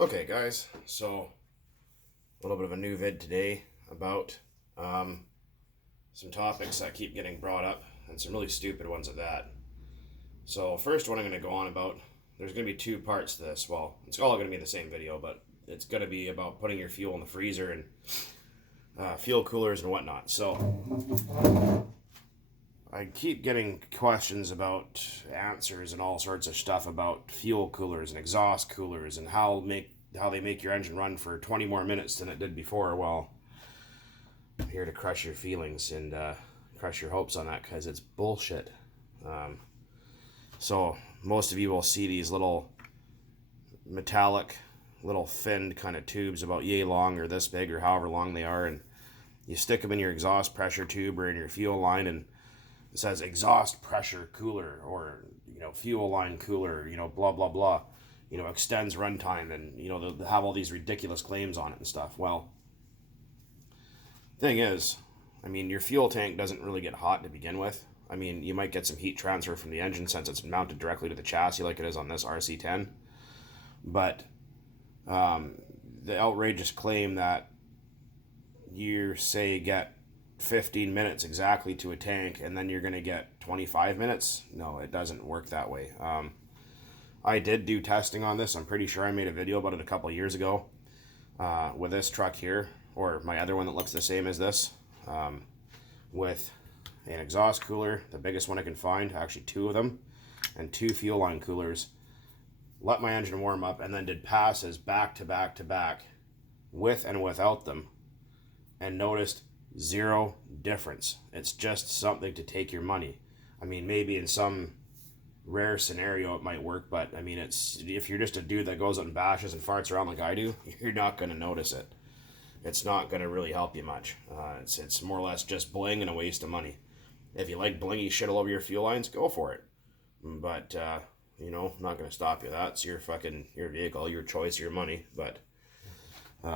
Okay guys, so a little bit of a new vid today about some topics that keep getting brought up, and some really stupid ones at that. So first one I'm going to go on about, there's going to be two parts to this. Well, it's all going to be the same video, but it's going to be about putting your fuel in the freezer and fuel coolers and whatnot. So I keep getting questions about answers and all sorts of stuff about fuel coolers and exhaust coolers and how they make your engine run for 20 more minutes than it did before. Well, I'm here to crush your feelings and crush your hopes on that, because it's bullshit. So most of you will see these little metallic, little finned kind of tubes about yay long or this big or however long they are, and you stick them in your exhaust pressure tube or in your fuel line, and it says exhaust pressure cooler, or fuel line cooler, blah blah blah, extends runtime, and they'll have all these ridiculous claims on it and stuff. Well, thing is, your fuel tank doesn't really get hot to begin with. You might get some heat transfer from the engine since it's mounted directly to the chassis like it is on this RC10, but the outrageous claim that you say get 15 minutes exactly to a tank and then you're going to get 25 minutes. No, it doesn't work that way. I did do testing on this. I'm pretty sure I made a video about it a couple years ago with this truck here, or my other one that looks the same as this, with an exhaust cooler, the biggest one I can find, actually two of them, and two fuel line coolers. Let my engine warm up and then did passes back to back to back with and without them, and noticed zero difference. It's just something to take your money. Maybe in some rare scenario it might work, but it's, if you're just a dude that goes out and bashes and farts around like I do, you're not going to notice it. It's not going to really help you much. It's more or less just bling and a waste of money. If you like blingy shit all over your fuel lines, go for it. But I'm not going to stop you. That's your vehicle, your choice, your money. But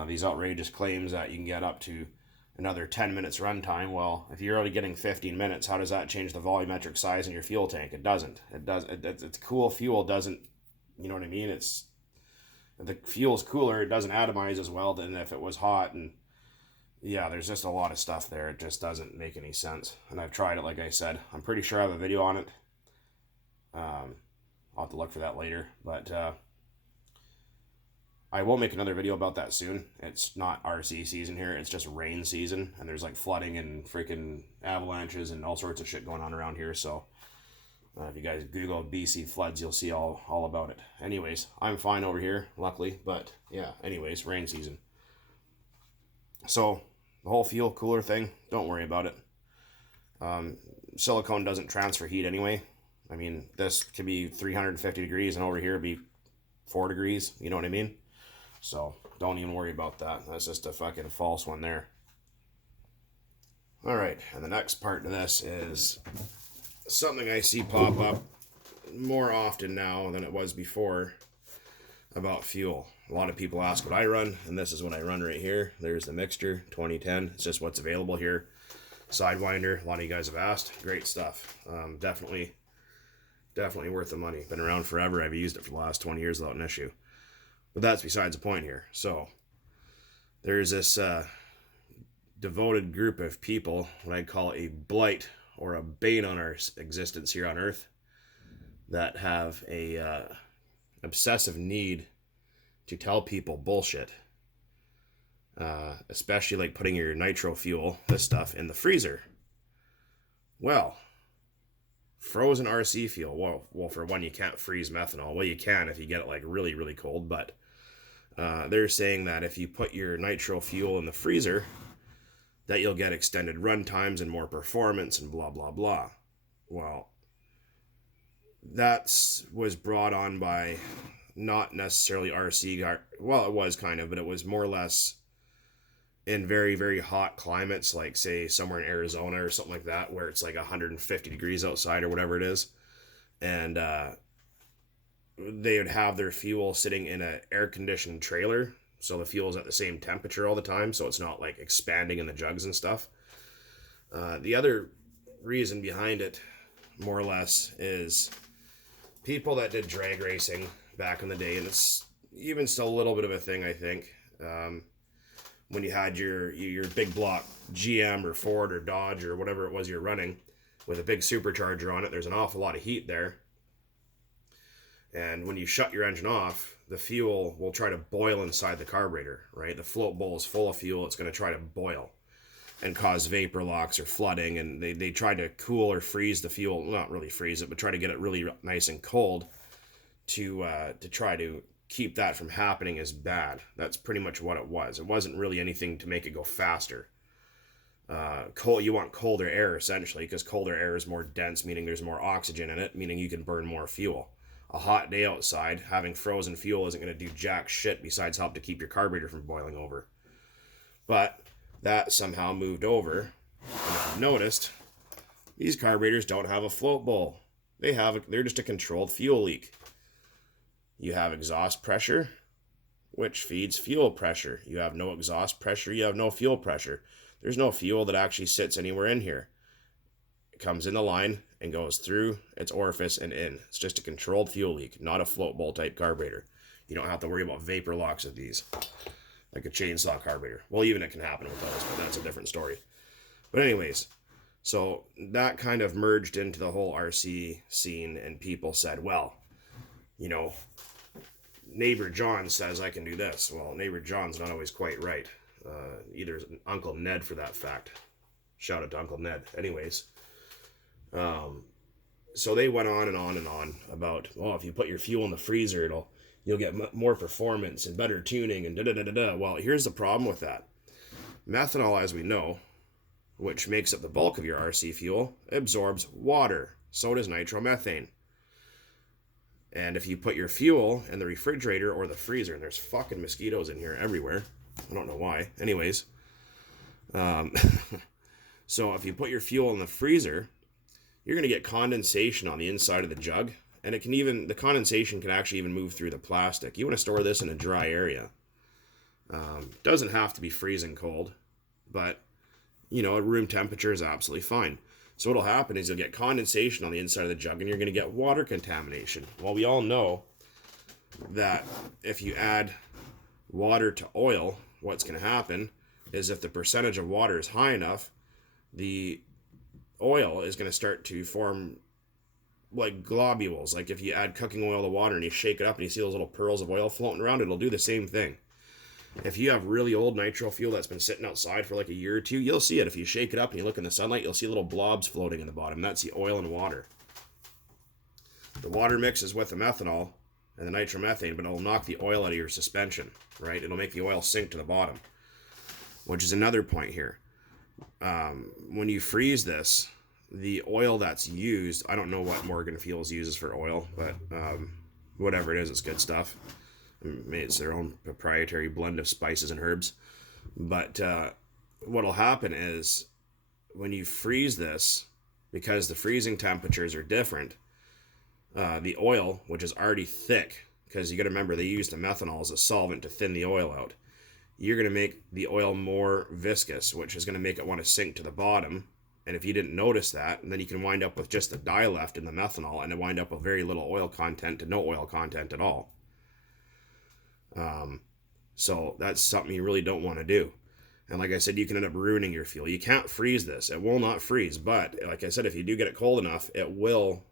these outrageous claims that you can get up to another 10 minutes runtime. Well, if you're already getting 15 minutes, how does that change the volumetric size in your fuel tank? It doesn't. It's cool fuel doesn't, you know what I mean? If the fuel's cooler, it doesn't atomize as well than if it was hot. And yeah, there's just a lot of stuff there. It just doesn't make any sense. And I've tried it, like I said. I'm pretty sure I have a video on it. I'll have to look for that later. But I will make another video about that soon. It's not RC season here. It's just rain season. And there's like flooding and freaking avalanches and all sorts of shit going on around here. So if you guys Google BC floods, you'll see all about it. Anyways, I'm fine over here, luckily. But yeah, anyways, rain season. So the whole fuel cooler thing, don't worry about it. Silicone doesn't transfer heat anyway. This could be 350 degrees and over here it'd be 4 degrees. You know what I mean? So don't even worry about that. That's just a fucking false one there. Alright, and the next part of this is something I see pop up more often now than it was before about fuel. A lot of people ask what I run, and this is what I run right here. There's the Mixture 2010. It's just what's available here. Sidewinder, a lot of you guys have asked. Great stuff. Definitely worth the money. Been around forever. I've used it for the last 20 years without an issue. But that's besides the point here. So there's this devoted group of people, what I'd call a blight or a bane on our existence here on Earth, that have a obsessive need to tell people bullshit, especially like putting your nitro fuel, this stuff, in the freezer. Well, frozen RC fuel, well, for one, you can't freeze methanol. Well, you can if you get it like really, really cold, but they're saying that if you put your nitro fuel in the freezer, that you'll get extended run times and more performance and blah, blah, blah. Well, that was brought on by not necessarily RC. Well, it was kind of, but it was more or less in very, very hot climates, like say somewhere in Arizona or something like that, where it's like 150 degrees outside or whatever it is. And they would have their fuel sitting in an air-conditioned trailer, so the fuel's at the same temperature all the time, so it's not like expanding in the jugs and stuff. The other reason behind it, more or less, is people that did drag racing back in the day, and it's even still a little bit of a thing, I think. When you had your big block GM or Ford or Dodge or whatever it was you're running with a big supercharger on it, there's an awful lot of heat there. And when you shut your engine off, the fuel will try to boil inside the carburetor, right? The float bowl is full of fuel. It's going to try to boil and cause vapor locks or flooding. And they try to cool or freeze the fuel, not really freeze it, but try to get it really nice and cold to try to keep that from happening is bad. That's pretty much what it was. It wasn't really anything to make it go faster. You want colder air, essentially, because colder air is more dense, meaning there's more oxygen in it, meaning you can burn more fuel. A hot day outside, having frozen fuel isn't going to do jack shit besides help to keep your carburetor from boiling over. But that somehow moved over. And if you noticed, these carburetors don't have a float bowl. They're just a controlled fuel leak. You have exhaust pressure, which feeds fuel pressure. You have no exhaust pressure, you have no fuel pressure. There's no fuel that actually sits anywhere in here. It comes in the line and goes through its orifice and in. It's just a controlled fuel leak, not a float bowl type carburetor. You don't have to worry about vapor locks with these, like a chainsaw carburetor. Well, even it can happen with those, but that's a different story. But anyways, so that kind of merged into the whole RC scene, and people said, well, you know, neighbor John says I can do this. Well, neighbor John's not always quite right. Either is Uncle Ned for that fact. Shout out to Uncle Ned. Anyways, so they went on and on and on about, well, if you put your fuel in the freezer, you'll get more performance and better tuning and da-da-da-da-da. Well, here's the problem with that. Methanol, as we know, which makes up the bulk of your RC fuel, absorbs water. So does nitromethane. And if you put your fuel in the refrigerator or the freezer, and there's fucking mosquitoes in here everywhere. I don't know why. Anyways. So if you put your fuel in the freezer, you're going to get condensation on the inside of the jug. And the condensation can actually even move through the plastic. You want to store this in a dry area. Doesn't have to be freezing cold, but, at room temperature is absolutely fine. So what'll happen is you'll get condensation on the inside of the jug and you're going to get water contamination. Well, we all know that if you add water to oil, what's going to happen is if the percentage of water is high enough, the oil is going to start to form like globules. Like if you add cooking oil to water and you shake it up and you see those little pearls of oil floating around, it'll do the same thing. If you have really old nitro fuel that's been sitting outside for like a year or two, you'll see it. If you shake it up and you look in the sunlight, you'll see little blobs floating in the bottom. That's the oil and water. The water mixes with the methanol and the nitromethane, but it'll knock the oil out of your suspension, right? It'll make the oil sink to the bottom, which is another point here. When you freeze this, the oil that's used, I don't know what Morgan Fuels uses for oil, but whatever it is, it's good stuff. It's their own proprietary blend of spices and herbs. But what'll happen is when you freeze this, because the freezing temperatures are different, the oil, which is already thick, because you got to remember they use the methanol as a solvent to thin the oil out, you're going to make the oil more viscous, which is going to make it want to sink to the bottom. And if you didn't notice that, then you can wind up with just the dye left in the methanol and wind up with very little oil content to no oil content at all. So that's something you really don't want to do. And like I said, you can end up ruining your fuel. You can't freeze this. It will not freeze. But like I said, if you do get it cold enough, it will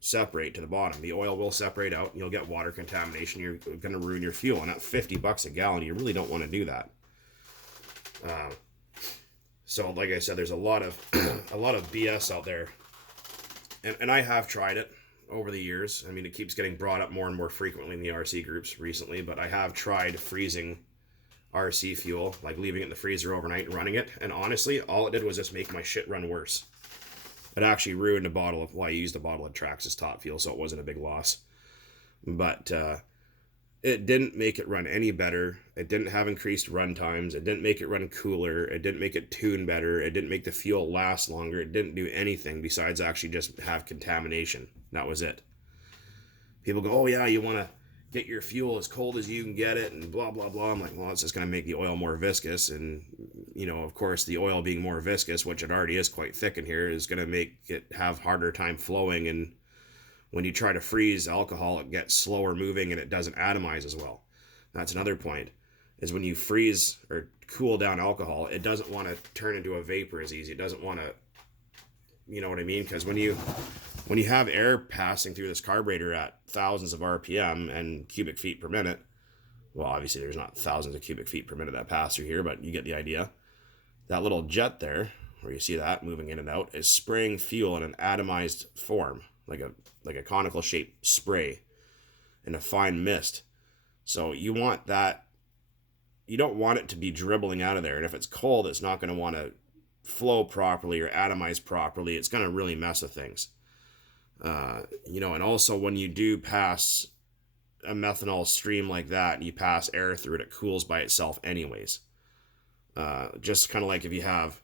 separate to the bottom. The oil will separate out and you'll get water contamination. You're going to ruin your fuel. And at $50 a gallon, you really don't want to do that. So like I said, there's a lot of BS out there. And I have tried it over the years. I mean, it keeps getting brought up more and more frequently in the RC groups recently, but I have tried freezing RC fuel, like leaving it in the freezer overnight and running it. And honestly, all it did was just make my shit run worse. It actually ruined I used a bottle of Traxxas top fuel, so it wasn't a big loss. But it didn't make it run any better. It didn't have increased run times. It didn't make it run cooler. It didn't make it tune better. It didn't make the fuel last longer. It didn't do anything besides actually just have contamination. That was it. People go, oh yeah, you want to get your fuel as cold as you can get it and blah, blah, blah. I'm like, well, it's just going to make the oil more viscous. And, of course, the oil being more viscous, which it already is quite thick in here, is going to make it have harder time flowing. And when you try to freeze alcohol, it gets slower moving and it doesn't atomize as well. That's another point, is when you freeze or cool down alcohol, it doesn't want to turn into a vapor as easy. It doesn't want to, you know what I mean? Because when you have air passing through this carburetor at thousands of RPM and cubic feet per minute, well, obviously there's not thousands of cubic feet per minute that pass through here, but you get the idea. That little jet there, where you see that moving in and out, is spraying fuel in an atomized form, like a conical shaped spray in a fine mist. So you want that, you don't want it to be dribbling out of there. And if it's cold, it's not going to want to flow properly or atomize properly. It's going to really mess with things. And also when you do pass a methanol stream like that and you pass air through it, it cools by itself anyways. Just kind of like if you have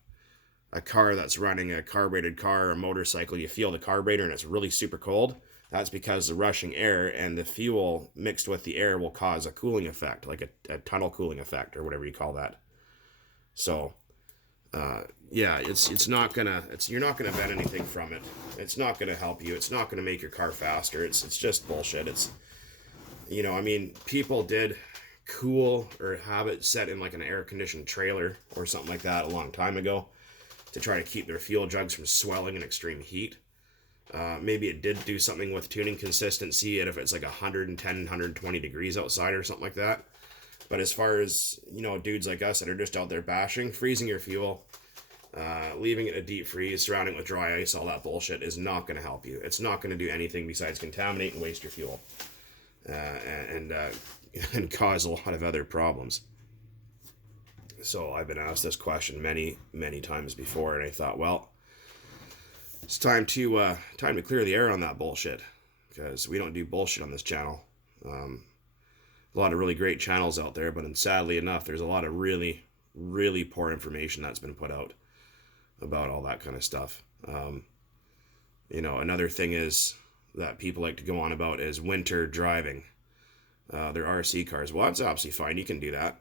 a car that's running a carbureted car or a motorcycle, you feel the carburetor and it's really super cold. That's because the rushing air and the fuel mixed with the air will cause a cooling effect, like a tunnel cooling effect or whatever you call that. So, you're not gonna bend anything from it. It's not gonna help you. It's not gonna make your car faster. It's just bullshit. People did cool or have it set in like an air conditioned trailer or something like that a long time ago to try to keep their fuel jugs from swelling in extreme heat. Maybe it did do something with tuning consistency and if it's like 110, 120 degrees outside or something like that. But as far as, dudes like us that are just out there bashing, freezing your fuel, leaving it a deep freeze, surrounding it with dry ice, all that bullshit is not going to help you. It's not going to do anything besides contaminate and waste your fuel. And cause a lot of other problems. So I've been asked this question many, many times before, and I thought, well, it's time to clear the air on that bullshit, because we don't do bullshit on this channel. A lot of really great channels out there, but sadly enough, there's a lot of really, really poor information that's been put out about all that kind of stuff. Another thing is that people like to go on about is winter driving their RC cars. Well, that's absolutely fine. You can do that.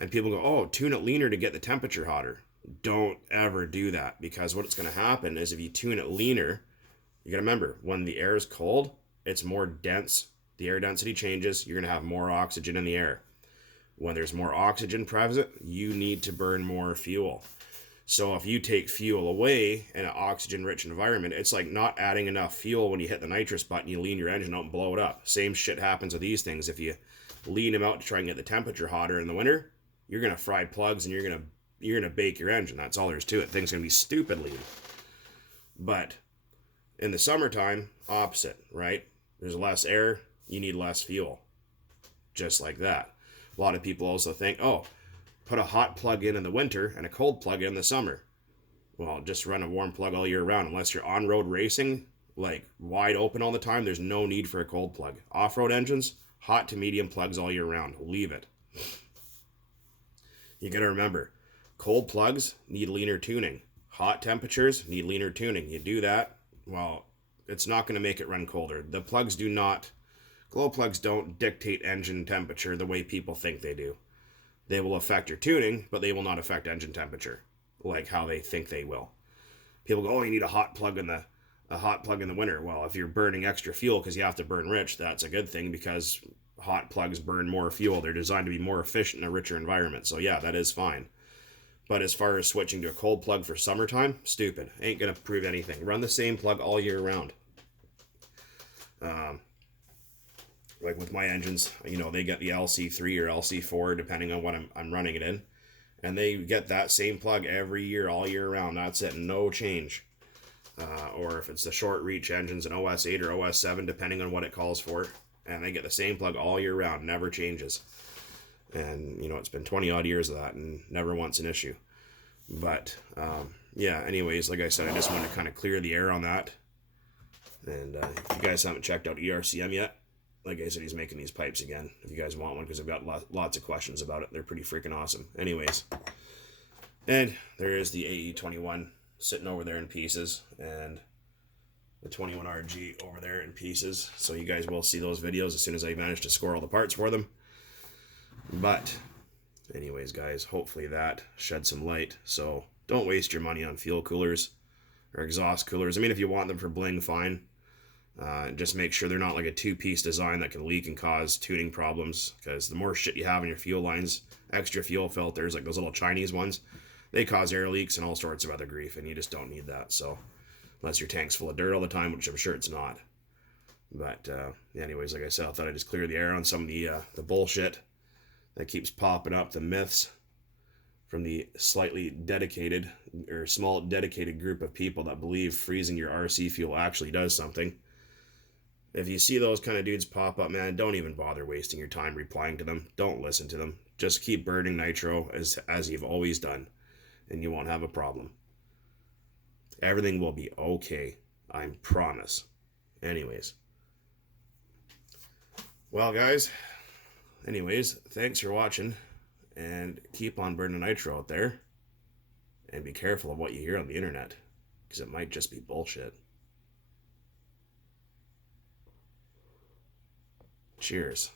And people go, oh, tune it leaner to get the temperature hotter. Don't ever do that, because what's going to happen is if you tune it leaner, you got to remember, when the air is cold, it's more dense. The air density changes. You're going to have more oxygen in the air. When there's more oxygen present, you need to burn more fuel. So if you take fuel away in an oxygen-rich environment, it's like not adding enough fuel when you hit the nitrous button, you lean your engine out and blow it up. Same shit happens with these things. If you lean them out to try and get the temperature hotter in the winter, you're going to fry plugs and you're going to bake your engine. That's all there is to it. Things are going to be stupid lean. But in the summertime, opposite, right? There's less air, you need less fuel. Just like that. A lot of people also think, oh, put a hot plug in the winter and a cold plug in the summer. Well, just run a warm plug all year round. Unless you're on-road racing, like wide open all the time, there's no need for a cold plug. Off-road engines, hot to medium plugs all year round. Leave it. You got to remember, cold plugs need leaner tuning. Hot temperatures need leaner tuning. You do that, well, it's not going to make it run colder. The plugs glow plugs don't dictate engine temperature the way people think they do. They will affect your tuning, but they will not affect engine temperature like how they think they will. People go, oh, you need a hot plug in the winter. Well, if you're burning extra fuel because you have to burn rich, that's a good thing, because hot plugs burn more fuel. They're designed to be more efficient in a richer environment. So yeah, that is fine. But as far as switching to a cold plug for summertime, stupid. Ain't going to prove anything. Run the same plug all year round. Like with my engines, they get the LC3 or LC4, depending on what I'm running it in. And they get that same plug every year, all year round. That's it, no change. Or if it's the short reach engines, an OS8 or OS7, depending on what it calls for. And they get the same plug all year round, never changes. And, it's been 20 odd years of that and never once an issue. But, anyways, like I said, I just wanted to kind of clear the air on that. And if you guys haven't checked out ERCM yet, like I said, he's making these pipes again. If you guys want one, because I've got lots of questions about it. They're pretty freaking awesome. Anyways. And there is the AE21 sitting over there in pieces. And the 21RG over there in pieces. So you guys will see those videos as soon as I manage to score all the parts for them. But anyways, guys, hopefully that shed some light. So don't waste your money on fuel coolers or exhaust coolers. I mean, if you want them for bling, fine. Just make sure they're not like a two-piece design that can leak and cause tuning problems, because the more shit you have in your fuel lines, extra fuel filters, like those little Chinese ones, they cause air leaks and all sorts of other grief, and you just don't need that. So unless your tank's full of dirt all the time, which I'm sure it's not. But anyways, like I said, I thought I'd just clear the air on some of the bullshit that keeps popping up, the myths from the slightly dedicated or small dedicated group of people that believe freezing your RC fuel actually does something. If you see those kind of dudes pop up, man, don't even bother wasting your time replying to them. Don't listen to them. Just keep burning nitro as you've always done, and you won't have a problem. Everything will be okay. I promise. Anyways. Well, guys, thanks for watching, and keep on burning nitro out there, and be careful of what you hear on the internet, because it might just be bullshit. Cheers.